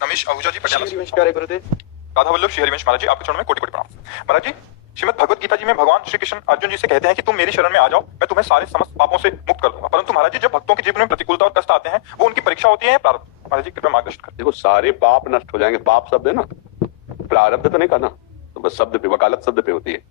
रमेश आहूजा जी पटियाला से। हरिवंश प्यारे गुरुदेव। राधा वल्लभ श्री हरिवंश महाराज जी, आपके चरणों में कोटि कोटि प्रणाम। महाराज जी, श्रीमद् भगवत गीता जी में भगवान श्री कृष्ण अर्जुन जी से कहते हैं कि तुम मेरी शरण में आ जाओ, मैं तुम्हें सारे समस्त पापों से मुक्त कर दूंगा। परंतु महाराज जी, जब भक्तों के जीवन में प्रतिकूलता और कष्ट आते हैं, वो उनकी परीक्षा होती है प्रारब्ध। महाराज जी कृपया मार्गदर्शन करें। देखो, सारे पाप नष्ट हो जाएंगे। पाप शब्द है ना, प्रारब्ध तो नहीं कहना, तो बस शब्द पे, वकालत शब्द पे होती है।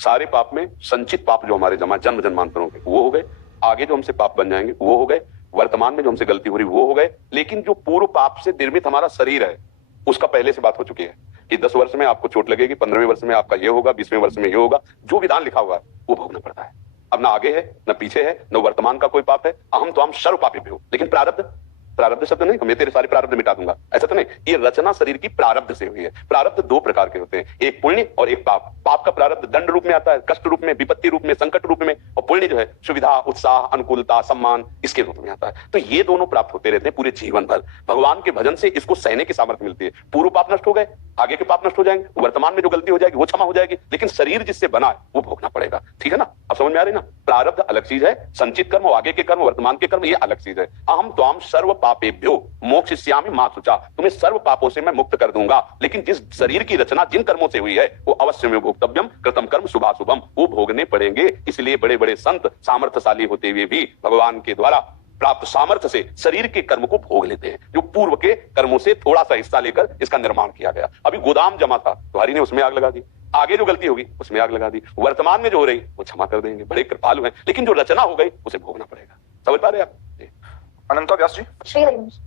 सारे पाप में संचित पाप जो हमारे जमा जन्म जन्मांतरों के, वो हो गए। आगे जो हमसे पाप बन जाएंगे वो हो गए। वर्तमान में जो हमसे गलती हो रही वो हो गए। लेकिन जो पूर्व पाप से निर्मित हमारा शरीर है, उसका पहले से बात हो चुकी है कि 10 वर्ष में आपको चोट लगेगी, 15वें वर्ष में आपका ये होगा, 20वें वर्ष में ये होगा। जो विधान लिखा हुआ है वो भोगना पड़ता है। अब ना आगे है, ना पीछे है, न वर्तमान का कोई पाप है। अहम तो हम सर्व पापी भी हो। लेकिन प्रारब्ध, प्रारब्ध शब्द नहीं, मैं तेरे सारे प्रारब्ध मिटा दूंगा, ऐसा तो नहीं। ये रचना शरीर की प्रारब्ध से हुई है। प्रारब्ध 2 प्रकार के होते हैं, एक पुण्य और एक पाप। पाप का प्रारब्ध दंड रूप में आता है, कष्ट रूप में, विपत्ति रूप में, संकट रूप में। और पुण्य जो है सुविधा, उत्साह, अनुकूलता, सम्मान, इसके रूप में आता है। तो ये दोनों प्राप्त होते रहते हैं पूरे जीवन भर। भगवान के भजन से इसको सहने की सामर्थ्य मिलती है। पूर्व पाप नष्ट हो गए, आगे के पाप नष्ट हो जाएंगे, वर्तमान में जो गलती हो जाएगी वो क्षमा हो जाएगी। लेकिन शरीर जिससे बना है वो भोगना पड़ेगा। ठीक है ना? अब समझ में आ रही ना? प्रारब्ध अलग चीज है, संचित कर्म, आगे के कर्म, वर्तमान के कर्म, ये अलग चीज है। अहम त्वाम सर्व पापेभ्यो मोक्षयिष्यामि मा शुचा, तुम्हें सर्व पापों से मैं मुक्त कर दूंगा। लेकिन जिस शरीर की रचना जिन कर्मों से हुई है वो अवश्य में भोक्तव्यम कृतम कर्म शुभाशुभम, वो भोगने पड़ेंगे। इसलिए बड़े बड़े संत सामर्थ्यशाली होते हुए भी भगवान के द्वारा प्राप्त सामर्थ्य से शरीर के कर्म को भोग लेते हैं, जो पूर्व के कर्मों से थोड़ा सा हिस्सा लेकर इसका निर्माण किया गया। अभी गोदाम जमा था तो हरि ने उसमें आग लगा दी, आगे जो गलती होगी उसमें आग लगा दी, वर्तमान में जो हो रही वो क्षमा कर देंगे, बड़े कृपालु हैं। लेकिन जो रचना हो गई उसे भोगना पड़ेगा। समझ पा रहे आप? अनंता व्यास जी, श्री हरिवंश।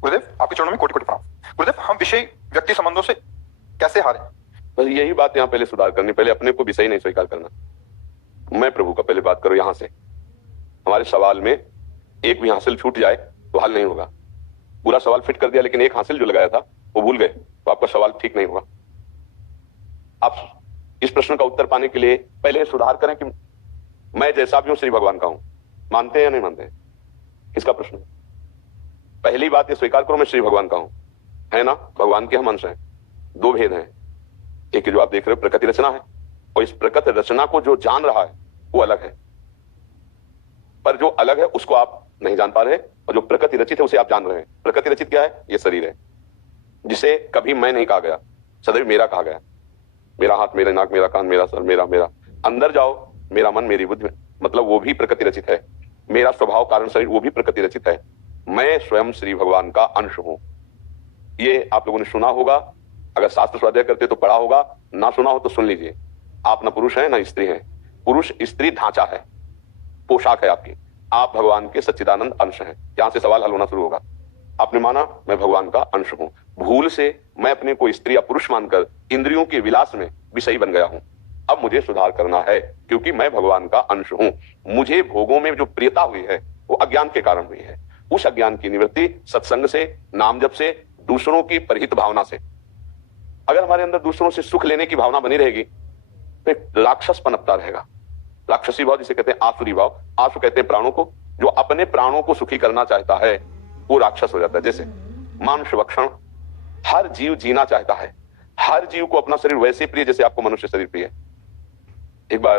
गुरुदेव आपके चरणों में कोटि कोटि प्रणाम। गुरुदेव, हम विषय व्यक्ति संबंधों से कैसे हारे? बस यही बात यहाँ पहले सुधार करनी। पहले अपने को विषय नहीं स्वीकार करना। मैं प्रभु का पहले बात करो। यहां से हमारे सवाल में एक भी हासिल छूट जाए तो हल नहीं होगा। पूरा सवाल फिट कर दिया लेकिन एक हासिल जो लगाया था वो भूल गए तो आपका सवाल ठीक नहीं होगा। आप इस प्रश्न का उत्तर पाने के लिए पहले सुधार करें कि मैं जैसा भी हूं श्री भगवान का हूं। मानते हैं या नहीं मानते हैं? किसका प्रश्न? पहली बात ये स्वीकार करो, मैं श्री भगवान का हूं, है ना? भगवान के हम अंश हैं। 2 भेद हैं। एक जो आप देख रहे हो प्रकृति रचना है, और इस प्रकृति रचना को जो जान रहा है वो अलग है, पर जो अलग है उसको आप नहीं जान पा रहे, और जो प्रकृति रचित है उसे आप जान रहे हैं। प्रकृति रचित क्या है? ये शरीर है, जिसे कभी मैं नहीं कहा गया, सदैव मेरा कहा गया। मेरा हाथ, मेरा नाक, मेरा कान, मेरा सर, मेरा मेरा। अंदर जाओ, मेरा मन, मेरी बुद्धि, मतलब वो भी प्रकृति रचित है। मेरा स्वभाव कारण शरीर, वो भी प्रकृति रचित है। मैं स्वयं श्री भगवान का अंश हूं। ये आप लोगों ने सुना होगा, अगर शास्त्र स्वाध्याय करते तो पढ़ा होगा, ना सुना हो तो सुन लीजिए। आप ना पुरुष हैं ना स्त्री हैं। पुरुष स्त्री ढांचा है, पोशाक है आपकी। आप भगवान के सच्चिदानंद अंश हैं। यहां से सवाल हल होना शुरू होगा। आपने माना मैं भगवान का अंश हूं, भूल से मैं अपने को स्त्री या पुरुष मानकर इंद्रियों के विलास में विषयी बन गया हूं। अब मुझे सुधार करना है, क्योंकि मैं भगवान का अंश हूं। मुझे भोगों में जो प्रियता हुई है वो अज्ञान के कारण हुई है। उस अज्ञान की निवृत्ति सत्संग से, नाम जप से, दूसरों की परहित भावना से। अगर हमारे अंदर दूसरों से सुख लेने की भावना बनी रहेगी तो राक्षस पनपता रहेगा। राक्षसी भाव जिसे कहते हैं आसुरी भाव। आसु कहते हैं प्राणों को। जो अपने प्राणों को सुखी करना चाहता है वो राक्षस हो जाता है। जैसे मानुष भक्षण, हर जीव जीना चाहता है। हर जीव को अपना शरीर वैसे प्रिय जैसे आपको मनुष्य शरीर प्रिय है। एक बार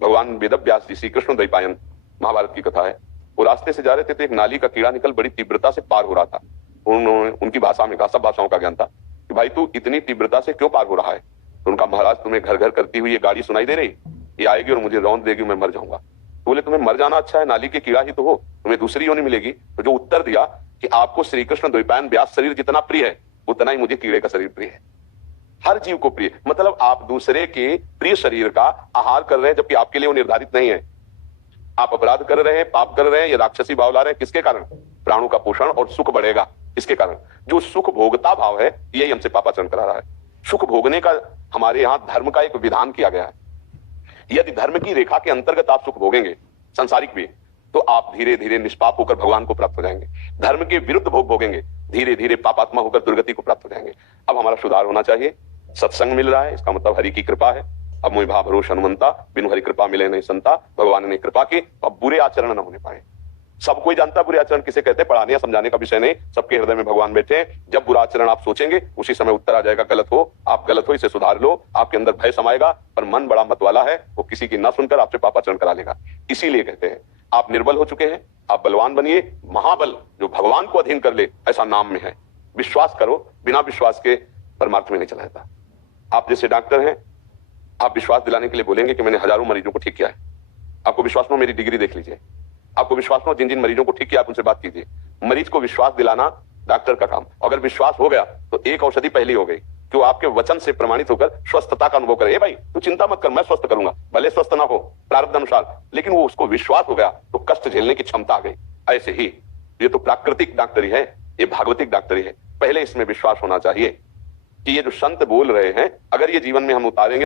भगवान वेद व्यास जी, श्री कृष्ण द्वैपायन, महाभारत की कथा है, वो रास्ते से जा रहे थे तो एक नाली का कीड़ा निकल बड़ी तीव्रता से पार हो रहा था। उन्होंने उनकी भाषा में कहा, सब भाषाओं का ज्ञान था, कि भाई तू इतनी तीव्रता से क्यों पार हो रहा है? तो उनका, महाराज तुम्हें घर घर करती हुई ये गाड़ी सुनाई दे रही, ये आएगी और मुझे रौंद देगी, मैं मर जाऊंगा। तो बोले तुम्हें मर जाना अच्छा है, नाली के कीड़ा ही तो हो, तुम्हें दूसरी योनि मिलेगी। तो जो उत्तर दिया कि आपको श्री कृष्ण द्वैपायन व्यास शरीर जितना प्रिय है उतना ही मुझे कीड़े का शरीर प्रिय है। हर जीव को प्रिय, मतलब आप दूसरे के प्रिय शरीर का आहार कर रहे हैं जबकि आपके लिए वो निर्धारित नहीं है। आप अपराध कर रहे हैं, पाप कर रहे हैं, या राक्षसी भाव ला रहे हैं। किसके कारण? प्राणों का पोषण और सुख बढ़ेगा, इसके कारण। जो सुख भोगता भाव है यही हमसे पापाचरण करा रहा है। सुख भोगने का हमारे यहाँ धर्म का एक विधान किया गया है। यदि धर्म की रेखा के अंतर्गत आप सुख भोगेंगे, संसारिक भी, तो आप धीरे धीरे निष्पाप होकर भगवान को प्राप्त हो जाएंगे। धर्म के विरुद्ध भोग भोगेंगे, धीरे धीरे पापात्मा होकर दुर्गति को प्राप्त हो जाएंगे। अब हमारा सुधार होना चाहिए। सत्संग मिल रहा है, इसका मतलब हरि की कृपा है। अब मोहि भा भरोस हनुमंता, बिनु हरि कृपा मिले नहीं संता। भगवान ने कृपा की, अब बुरे आचरण न होने पाए। सब कोई जानता है बुरे आचरण किसे कहते हैं, पढ़ाने या समझाने का विषय नहीं। सबके हृदय में भगवान बैठे हैं। जब बुरा आचरण आप सोचेंगे उसी समय उत्तर आ जाएगा, गलत हो, आप गलत हो, इसे सुधार लो। आपके अंदर भय समाएगा, पर मन बड़ा मतवाला है, वो किसी की ना सुनकर आपसे पापाचरण करा लेगा। इसीलिए कहते हैं आप निर्बल हो चुके हैं, आप बलवान बनिए। महाबल जो भगवान को अधीन कर ले ऐसा नाम में है। विश्वास करो, बिना विश्वास के परमार्थ में नहीं चला जाता। आप जैसे डॉक्टर हैं, आप विश्वास दिलाने के लिए बोलेंगे कि मैंने हजारों मरीजों को ठीक किया है। आपको विश्वास में मेरी डिग्री देख लीजिए, आपको विश्वास में जिन जिन मरीजों को ठीक किया आप उनसे बात कीजिए। मरीज को विश्वास दिलाना डॉक्टर का काम। अगर विश्वास हो गया तो एक औषधि पहली हो गई कि वो आपके वचन से प्रमाणित होकर स्वस्थता का अनुभव करे। ए भाई तू चिंता मत कर, मैं स्वस्थ करूंगा, भले स्वस्थ ना हो प्रारब्ध अनुसार, लेकिन वो उसको विश्वास हो गया तो कष्ट झेलने की क्षमता आ गई। ऐसे ही ये तो प्राकृतिक डॉक्टरी है, ये भागवतिक डॉक्टरी है। पहले इसमें विश्वास होना चाहिए कि ये जो संत बोल रहे हैं अगर ये जीवन में हम उतारेंगे